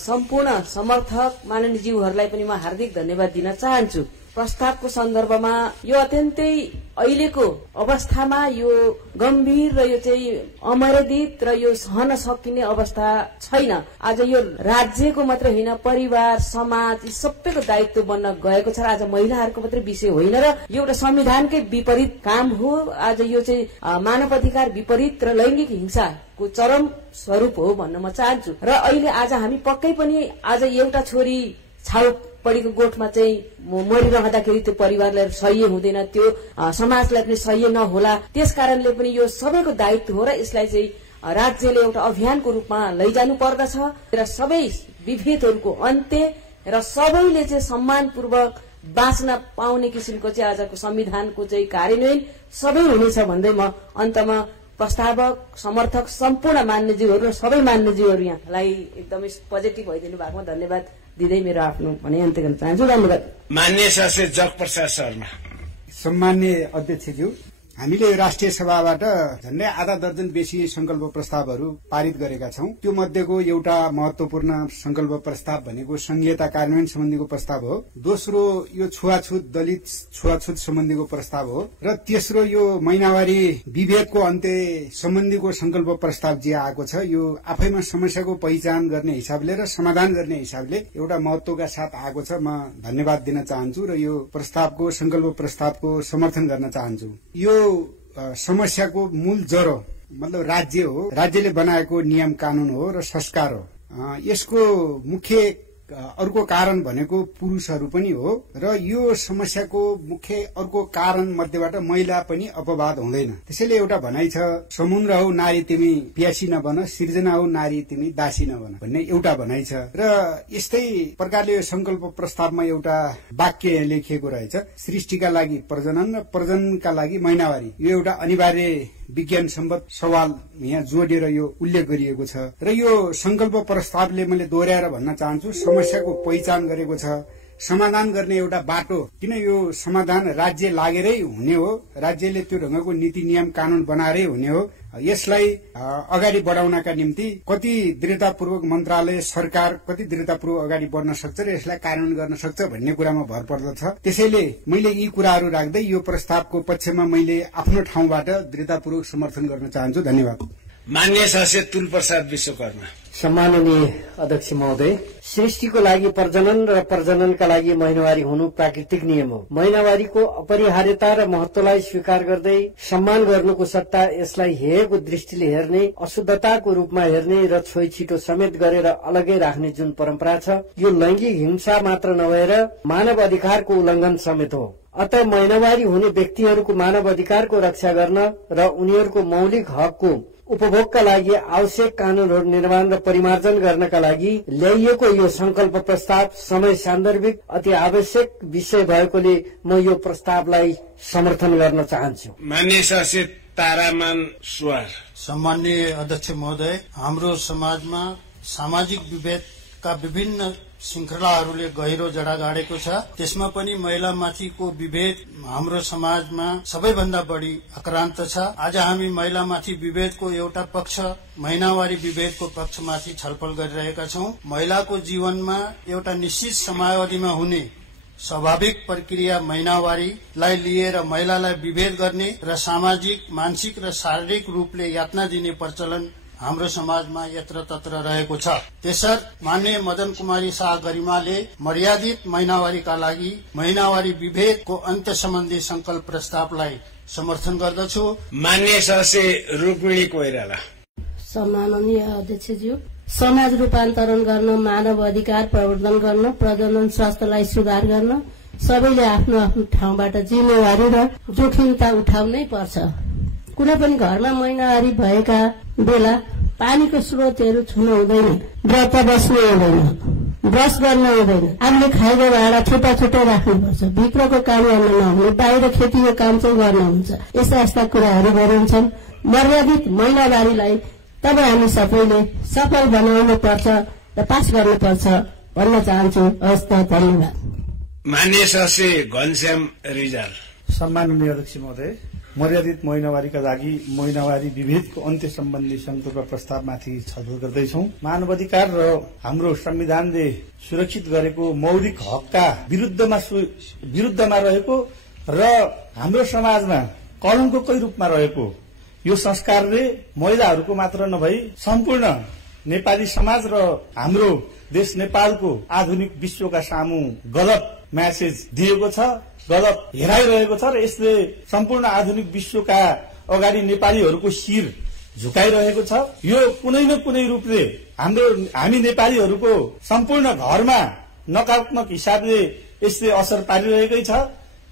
सम्पूर्ण समर्थक माननीयज्यूहरूलाई पनि म हार्दिक धन्यवाद दिन चाहन्छु। प्रस्तावको सन्दर्भमा यो अत्यन्तै अहिलेको अवस्थामा यो गम्भीर र यो चाहिँ अमर्यादित र यो सहन सकिने अवस्था छैन। आज यो राज्यको मात्र होइन, परिवार, समाज यी सबैको दायित्व बन्न गएको छ। आज महिलाहरूको मात्रै विषय होइन र यो एउटा संविधानकै विपरीत काम हो। आज यो चाहिँ मानव अधिकार विपरीत र लैंगिक हिंसाको चरम स्वरूप हो भन्न म चाहन्छु। र अहिले आज हामी पक्कै पनि आज एउटा छोरी छाउ पढीको गोठमा चाहिँ मरिरहँदाखेरि त्यो परिवारलाई सह्य हुँदैन, त्यो समाजलाई पनि सह्य नहोला। त्यस कारणले पनि यो सबैको दायित्व हो र यसलाई चाहिँ राज्यले एउटा अभियानको रूपमा लैजानु पर्दछ र सबै विभेदहरूको अन्त्य र सबैले चाहिँ सम्मानपूर्वक बाँच्न पाउने किसिमको चाहिँ आजको संविधानको चाहिँ कार्यान्वयन सबै हुनेछ भन्दै म अन्तमा प्रस्तावक, समर्थक, सम्पूर्ण मान्यज्यूहरू र सबै मान्यज्यूहरू यहाँलाई एकदमै पोजिटिभ भइदिनु भएकोमा धन्यवाद दिँदै मेरो आफ्नो भनाइ अन्त्य गर्न चाहन्छु। धन्यवाद। मान्य सदस्य जगप्रसाद शर्मा। सम्मान्य अध्यक्षज्यू, हामीले राष्ट्रिय सभाबाट झण्डै आधा दर्जन बेसी संकल्प प्रस्तावहरू पारित गरेका छौं। त्यो मध्येको एउटा महत्वपूर्ण संकल्प प्रस्ताव भनेको संघीयता कार्यान्वयन सम्बन्धीको प्रस्ताव हो। दोस्रो यो छुवाछुत, दलित छुवाछुत सम्बन्धीको प्रस्ताव हो र तेस्रो यो महिनावारी विभेदको अन्त्य सम्बन्धीको संकल्प प्रस्ताव जे आएको छ यो आफैमा समस्याको पहिचान गर्ने हिसाबले र समाधान गर्ने हिसाबले एउटा महत्वका साथ आएको छ। म धन्यवाद दिन चाहन्छु र यो प्रस्तावको संकल्प प्रस्तावको समर्थन गर्न चाहन्छु। यो समस्याको मूल जरो मतलब राज्य हो, राज्यले बनाएको नियम कानून हो र संस्कार हो। यसको मुख्य अर्को कारण भनेको पुरुषहरू पनि हो र यो समस्याको मुख्य अर्को कारण मध्येबाट महिला पनि अपवाद हुँदैन। त्यसैले एउटा भनाइ छ, समुद्र हौ नारी तिमी प्यासी नबन, सिर्जना हौ नारी तिमी दासी नबन भन्ने एउटा भनाइ छ। र यस्तै प्रकारले यो संकल्प प्रस्तावमा एउटा वाक्य लेखिएको रहेछ, सृष्टिका लागि प्रजनन र प्रजननका लागि महिनावारी। यो एउटा अनिवार्य विज्ञान सम्बद्ध सवाल यहाँ जोडिएर यो उल्लेख गरिएको छ। र यो संकल्प प्रस्तावले मैले दोहोर्याएर भन्न चाहन्छु, समस्याको पहिचान गरेको छ, समाधान गर्ने एउटा बाटो। किन यो समाधान राज्य लागेरै हुने हो, राज्यले त्यो ढंगको नीति नियम कानून बनाएरै हुने हो। यसलाई अगाडि बढाउनका निम्ति कति दृढतापूर्वक मन्त्रालय सरकार कति दृढतापूर्वक अगाडि बढ्न सक्छ र यसलाई कार्यान्वयन गर्न सक्छ भन्ने कुरामा भर पर्दछ। त्यसैले मैले यी कुराहरू राख्दै यो प्रस्तावको पक्षमा मैले आफ्नो ठाउँबाट दृढतापूर्वक समर्थन गर्न चाहन्छु। धन्यवाद। मान्य सदस्य तुल प्रसाद विश्वकर्मा। सम्माननीय अध्यक्ष महोदय, सृष्टिको लागि प्रजनन र प्रजननका लागि महिनावारी हुनु प्राकृतिक नियम हो। महिनावारीको अपरिहार्यता र महत्वलाई स्वीकार गर्दै सम्मान गर्नुको सट्टा यसलाई हेयको दृष्टिले हेर्ने, अशुद्धताको रूपमा हेर्ने र छोइछिटो समेत गरेर अलगै राख्ने जुन परम्परा छ, यो लैंगिक हिंसा मात्र नभएर मानव अधिकारको उल्लंघन समेत हो। अत महिनावारी हुने व्यक्तिहरूको मानव अधिकारको रक्षा गर्न र उनीहरूको मौलिक हकको उपभोगका लागि आवश्यक कानूनहरू निर्माण र परिमार्जन गर्नका लागि ल्याइएको यो संकल्प प्रस्ताव समय सान्दर्भिक अति आवश्यक विषय भएकोले म यो प्रस्तावलाई समर्थन गर्न चाहन्छु। मान्य सदस्य तारामान सुवार। सम्माननीय अध्यक्ष महोदय, हाम्रो समाजमा सामाजिक विभेदका विभिन्न श्रृंखलाहरूले गहिरो जडा गाडेको छ। त्यसमा पनि महिलामाथिको विभेद हाम्रो समाजमा सबैभन्दा बढ़ी आक्रान्त छ। आज हामी महिलामाथि विभेदको एउटा पक्ष महिनावारी विभेदको पक्षमाथि छलफल गरिरहेका छौं। महिलाको जीवनमा एउटा निश्चित समयावधिमा हुने स्वाभाविक प्रक्रिया महिनावारीलाई लिएर महिलालाई विभेद गर्ने र सामाजिक, मानसिक र शारीरिक रूपले यातना दिने प्रचलन हाम्रो समाजमा यत्र तत्र रहेको छ। त्यसर्थ माननीय मदन कुमारी शाह गरिमाले मर्यादित महिनावारीका लागि महिनावारी विभेदको अन्त्य सम्बन्धी संकल्प प्रस्तावलाई समर्थन गर्दछु। मान्य सदस्य रुक्मिणी कोइराला। सम्माननीय अध्यक्षज्यू, समाज रूपान्तरण गर्न, मानव अधिकार प्रवर्धन गर्न, प्रजनन स्वास्थ्यलाई सुधार गर्न सबैले आफ्नो आफ्नो ठाउँबाट जिम्मेवारी र जोखिमता उठाउनै पर्छ। कुनै पनि घरमा महिनावारी भएका बेला पानीको स्रोतहरू छुन हुँदैन, व्रत बस्नु हुँदैन, ब्रश गर्न हुँदैन, आफूले खाएको भाँडा छुट्टा छुट्टै राख्नुपर्छ, भित्रको काम गर्न नहुने, बाहिर खेतीको काम चाहिँ गर्नुहुन्छ। यस्ता यस्ता कुराहरू गरिन्छन्। मर्यादित महिनावारीलाई तब हामी सबैले सफल बनाउनु पर्छ र पास गर्नुपर्छ भन्न चाहन्छु। हस्त धन्यवाद। मान्य सदस्य घनश्याम रिजाल। सम्माननीय अध्यक्ष महोदय, मर्यादित महिनावारीका लागि महिनावारी विभेदको अन्त्य सम्बन्धी संकल्प प्रस्तावमाथि छलफल गर्दैछौं। मानवाधिकार र हाम्रो संविधानले सुरक्षित गरेको मौलिक हकका विरुद्धमा रहेको र हाम्रो समाजमा कलंककै रूपमा रहेको यो संस्कारले महिलाहरूको मात्र नभई सम्पूर्ण नेपाली समाज र हाम्रो देश नेपालको आधुनिक विश्वका सामु गलत म्यासेज दिएको छ, गलत हेराइरहेको छ र यसले सम्पूर्ण आधुनिक विश्वका अगाडि नेपालीहरूको शिर झुकाइरहेको छ। यो कुनै न कुनै रूपले हामी नेपालीहरूको सम्पूर्ण घरमा नकारात्मक हिसाबले यसले असर पारिरहेकै छ।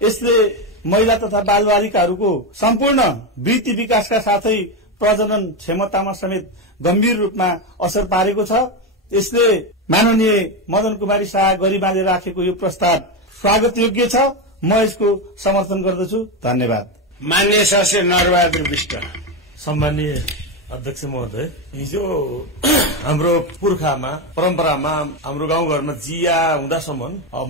यसले महिला तथा बालबालिकाहरूको सम्पूर्ण वृत्ति विकासका साथै प्रजनन क्षमतामा समेत गम्भीर रूपमा असर पारेको छ। यसले माननीय मदन कुमारी शाह गरिमाले राखेको यो प्रस्ताव स्वागत योग्य छ। म यसको समर्थन गर्दछु। धन्यवाद। मान्य सदस्य नरबहादुर विष्ट। सम्माननीय अध्यक्ष महोदय, हिजो हाम्रो पुर्खामा परम्परामा हाम्रो गाउँघरमा जिया हुँदासम्म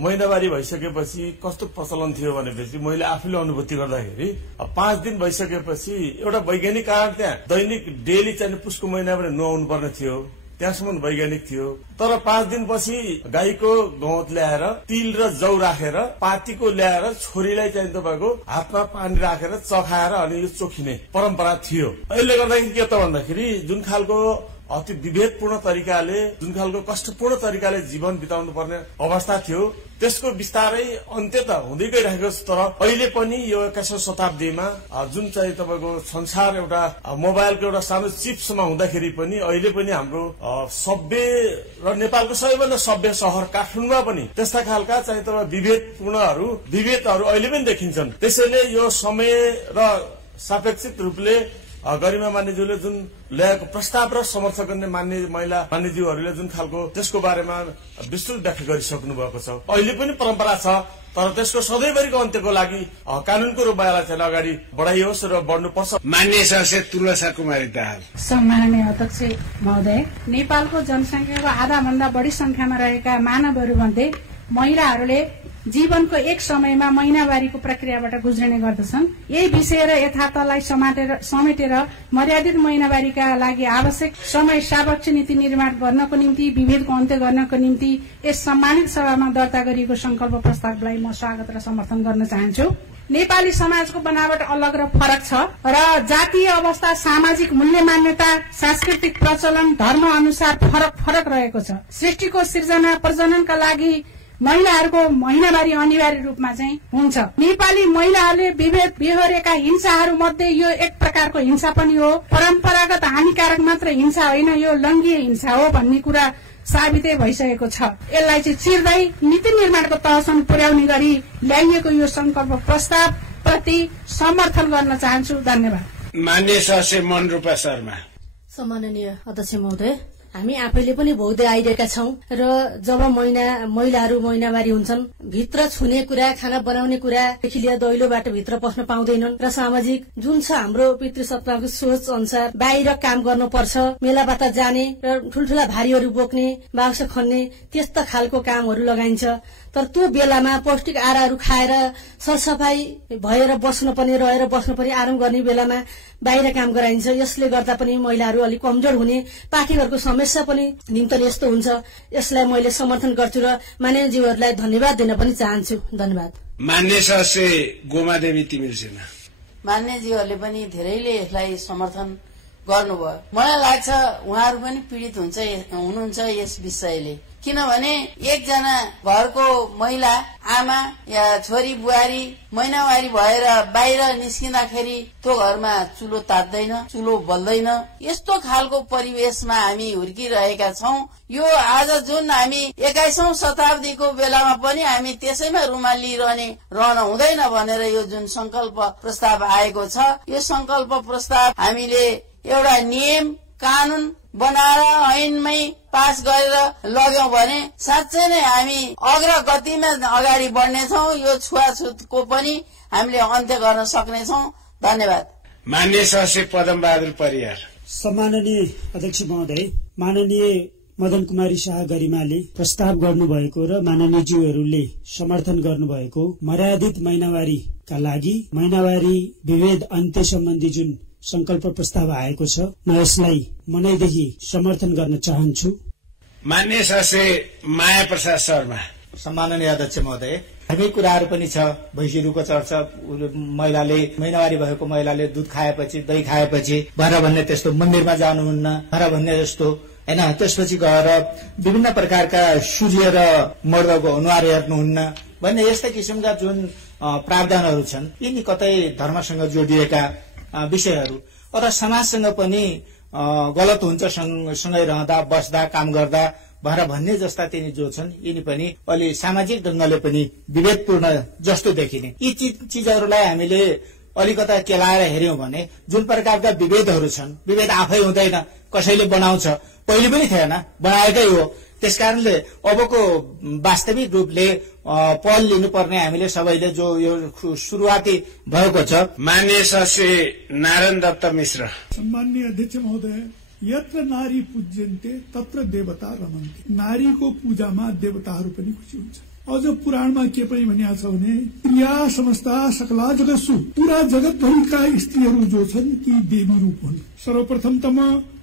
महिनावारी भइसकेपछि कस्तो प्रचलन थियो भनेपछि मैले आफूले अनुभूति गर्दाखेरि 5 दिन भइसकेपछि एउटा वैज्ञानिक कारण त्यहाँ दैनिक डेली चाहिँ पुसको महिना पनि नुहाउनु पर्ने थियो, त्यहाँसम्म वैज्ञानिक थियो। तर 5 दिनपछि गाईको गहुँत ल्याएर तिल र जौ राखेर पातीको ल्याएर छोरीलाई चाहिँ तपाईँको हातमा पानी राखेर चखाएर अनि यो चोखिने परम्परा थियो। यसले गर्दाखेरि के त भन्दाखेरि जुन खालको अति विभेदपूर्ण तरिकाले जुन खालको कष्टपूर्ण तरिकाले जीवन बिताउनु पर्ने अवस्था थियो त्यसको बिस्तारै अन्त्य त हुँदै गइरहेको छ। तर अहिले पनि यो 21औं शताब्दीमा जुन चाहिँ तपाईँको संसार एउटा मोबाइलको एउटा सानो चिप्समा हुँदाखेरि पनि अहिले पनि हाम्रो सभ्य र नेपालको सबैभन्दा सभ्य शहर काठमाडौँमा पनि त्यस्ता खालका चाहिँ तपाईँ विभेदहरू अहिले पनि देखिन्छन्। त्यसैले यो समय र सापेक्षित रूपले गरिमा मान्यज्यूले जुन ल्याएको प्रस्ताव र समर्थन गर्ने मान्यज्यूहरूले जुन खालको त्यसको बारेमा विस्तृत व्याख्या गरिसक्नु भएको छ। अहिले पनि परम्परा छ तर त्यसको सधैँभरिको अन्त्यको लागि कानूनको रूपमा यसलाई अगाडि बढाइयोस् र बढ्नुपर्छ। मान्य सदस्य तुलसा कुमारी दाहाल। सम्माननीय अध्यक्ष महोदय, नेपालको जनसंख्याको आधा भन्दा बढी संख्यामा रहेका मानवहरू मध्ये महिलाहरूले जीवनको एक समयमा महिनावारीको प्रक्रियाबाट गुज्रने गर्दछन्। यही विषय र यथार्थलाई समेटेर मर्यादित महिनावारीका लागि आवश्यक समय सापेक्ष नीति निर्माण गर्नको निम्ति विभेदको अन्त्य गर्नको निम्ति यस सम्मानित सभामा दर्ता गरिएको संकल्प प्रस्तावलाई म स्वागत र समर्थन गर्न चाहन्छु। नेपाली समाजको बनावट अलग र फरक छ र जातीय अवस्था, सामाजिक मूल्य मान्यता, सांस्कृतिक प्रचलन, धर्म अनुसार फरक रहेको छ। सृष्टिको सिर्जना प्रजननका लागि महिलाहरूको महिनावारी अनिवार्य रूपमा चाहिँ हुन्छ। नेपाली महिलाहरूले बेहोरेका हिंसाहरू मध्ये यो एक प्रकारको हिंसा पनि हो। परम्परागत हानिकारक मात्र हिंसा होइन, यो लैङ्गिक हिंसा हो भन्ने कुरा साबितै भइसकेको छ। यसलाई चाहिँ चिर्दै नीति निर्माणको तहसम्म पुर्याउने गरी ल्याइएको यो संकल्प प्रस्ताव प्रति समर्थन गर्न चाहन्छु। धन्यवाद। मान्य सदस्य मनरूपा शर्मा। सम्माननीय अध्यक्ष महोदय, हामी आफैले पनि भोग्दै आइरहेका छौं र जब महिलाहरू महिनावारी हुन्छन्, भित्र छुने कुरा, खाना बनाउने कुरादेखि लिएर दैलोबाट भित्र पस्न पाउँदैनन् र सामाजिक जुन छ हाम्रो पितृसत्ताको सोच अनुसार बाहिर काम गर्नुपर्छ, मेलापाता जाने र ठूल्ठूला भारीहरू बोक्ने, बाक्स खन्ने त्यस्ता खालको कामहरू लगाइन्छ। तर त्यो बेलामा पौष्टिक आहारहरू खाएर सरसफाई भएर बस्नुपर्ने, रहेर बस्नुपर्ने, आराम गर्ने बेलामा बाहिर काम गराइन्छ। यसले गर्दा पनि महिलाहरू अलिक कमजोर हुने, पाठीहरूको समस्या पनि निम्ति यस्तो हुन्छ। यसलाई मैले समर्थन गर्छु र मान्यज्यूहरूलाई धन्यवाद दिन पनि चाहन्छु। धन्यवाद। मान्य सदस्य गोमादेवी तिमिल सेना। मान्यज्यूहरूले पनि धेरैले यसलाई समर्थन गर्नुभयो। मलाई लाग्छ उहाँहरू पनि पीड़ित हुनुहुन्छ यस विषयले, किनभने एकजना घरको महिला, आमा या छोरी बुहारी महिनावारी भएर बाहिर निस्किँदाखेरि त्यो घरमा चुलो तात्दैन, चुलो बल्दैन। यस्तो खालको परिवेशमा हामी हुर्किरहेका छौं। यो आज जुन हामी 21औं शताब्दीको बेलामा पनि हामी त्यसैमा रुमाल रहन हुँदैन भनेर यो जुन संकल्प प्रस्ताव आएको छ, यो संकल्प प्रस्ताव हामीले एउटा नियम कानून बनाएर ऐनमै पास गरेर लग्यौं भने साँच्चै नै हामी अग्रगतिमा अगाडि बढ्नेछौं। यो छुवाछुतको पनि हामीले अन्त्य गर्न सक्नेछौं। धन्यवाद। मान्य सदस्य पदमबहादुर परियार। सम्माननीय अध्यक्ष महोदय, माननीय मदन कुमारी शाह गरिमाले प्रस्ताव गर्नुभएको र माननीयज्यूहरूले समर्थन गर्नुभएको मर्यादित महिनावारीका लागि महिनावारी विभेद अन्त्य सम्बन्धी जुन संकल्प प्रस्ताव आएको छ, म यसलाई मनैदेखि समर्थन गर्न चाहन्छु। मान्य सदस्य माया प्रसाद शर्मा। सम्माननीय अध्यक्ष महोदय, धार्मिक कुराहरू पनि छ। भैँसीहरूको चर्चा, महिलाले महिनावारी भएको महिलाले दुध खाएपछि, दही खाएपछि भएर भन्ने त्यस्तो मन्दिरमा जानुहुन्न, भएर भन्ने जस्तो हैन। त्यसपछि गएर विभिन्न प्रकारका सूर्य र मर्दको अनुहार हेर्नुहुन्न भन्ने यस्ता किसिमका जुन प्रावधानहरू छन्, यिनी कतै धर्मसँग जोडिएका विषयहरू अथवा समाजसँग पनि गलत हुन्छ। सँगै रहँदा, बस्दा, काम गर्दा भएर भन्ने जस्ता तिनी जो छन्, यिनी पनि अलि सामाजिक ढंगले पनि विभेदपूर्ण जस्तो देखिने। यी चिजहरूलाई हामीले अलिकता केलाएर हेर्यौं भने जुन प्रकारका विभेदहरू छन्, विभेद आफै हुँदैन, कसैले बनाउँछ, पहिले पनि थिएन, बनाएकै हो। त्यसकारणले अबको वास्तविक रूपले पहल लिनुपर्ने हामीले सबैले जो यो सुरुवाती भएको छ। मान्य सदस्य नारायण दत्त मिश्र। सम्माननीय अध्यक्ष महोदय, यत्र नारी पूज्यन्ते तत्र देवता रमन्ते। नारीको पूजामा देवताहरू पनि खुसी हुन्छ। अझ पुराणमा के पनि भनिएको छ भने प्रिया समस्ता सकला जगत्सु, पूरा जगतभरिका स्त्रीहरू जो छन् ती देवी रूप हुन्। सर्वप्रथमतम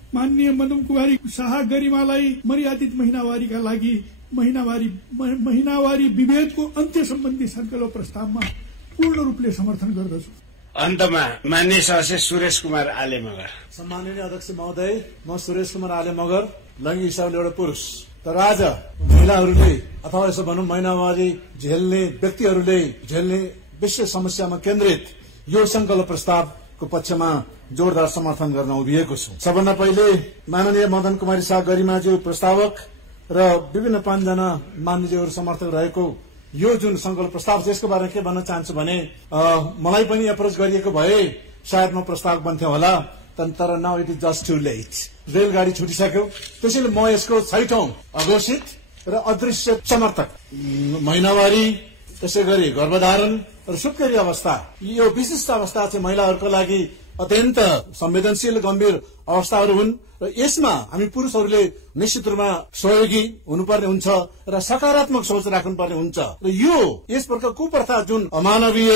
माननीय मदन कुमारी शाह गरिमालाई मर्यादित महिनावारीका लागि महिनावारी विभेदको अन्त्य सम्बन्धी संकल्प प्रस्तावमा पूर्ण रूपले समर्थन गर्दछु। अन्तमा माननीय सदस्य सुरेश कुमार आले मगर। सम्माननीय अध्यक्ष महोदय, म सुरेश कुमार आले मगर, लैङ्गिक हिसाबले एउटा पुरुष, तर आज महिलाहरूले अथवा यसो भनौँ महिनावारी झेल्ने व्यक्तिहरूले झेल्ने विश्व समस्यामा केन्द्रित यो संकल्प प्रस्तावको पक्षमा जोरदार समर्थन गर्न उभिएको छु। सबभन्दा पहिले माननीय मदन कुमारी शाह गरिमाज्यू प्रस्तावक र विभिन्न 5 जना मान्यज्यूहरू समर्थक रहेको यो जुन संकल्प प्रस्ताव छ यसको बारेमा के भन्न चाहन्छु भने मलाई पनि अप्रोच गरिएको भए सायद म प्रस्तावक बन्थ्यो होला, तर now it is just too late. रेलगाडी छुटिसक्यो, त्यसैले म यसको 6औं अघोषित र अदृश्य समर्थक। महिनावारी, त्यसै गरी गर्भधारण र सुत्केरी अवस्था, यो विशिष्ट अवस्था चाहिँ महिलाहरूको लागि अत्यन्त संवेदनशील गम्भीर अवस्थाहरू हुन् र यसमा हामी पुरुषहरूले निश्चित रूपमा सहयोगी हुनुपर्ने हुन्छ र सकारात्मक सोच राख्नुपर्ने हुन्छ र यो यस प्रकार कुप्रथा जुन अमानवीय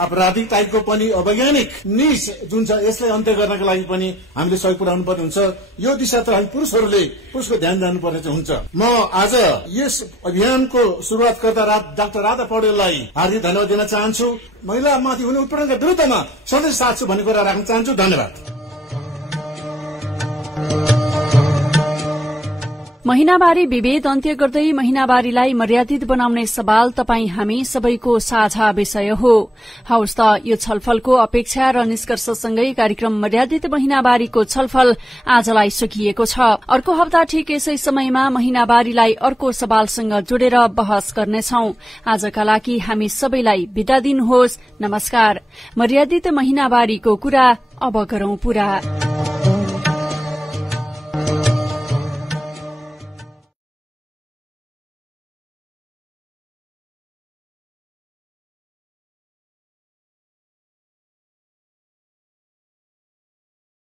आपराधिक टाइपको पनि अवैज्ञानिक नीच जुन छ यसलाई अन्त्य गर्नका लागि पनि हामीले सहयोग पुर्याउनु पर्ने हुन्छ। यो दिशातर्फ हामी पुरुषको ध्यान जानुपर्ने चाहिँ हुन्छ। म आज यस अभियानको सुरुवातकर्ता डाक्टर राधा पौडेललाई हार्दिक धन्यवाद दिन चाहन्छु। महिलामाथि हुने उत्पीडनका विरुद्धमा सधैँ साथ छु भन्ने कुरा राख्न चाहन्छु। धन्यवाद। महिनावारी विभेद अन्त्य गर्दै महिनावारीलाई मर्यादित बनाउने सवाल तपाई हामी सबैको साझा विषय हो। हौस् त यो छलफलको अपेक्षा र निष्कर्षसँगै कार्यक्रम मर्यादित महिनावारीको छलफल आजलाई सकिएको छ। अर्को हप्ता ठिक यसै समयमा महिनावारीलाई अर्को सवालसँग जोडेर बहस गर्नेछौं। आजका लागि हामी सबैलाई बिदा दिनुहोस्। नमस्कार। मर्यादित महिनावारीको कुरा अब गरौं पूरा।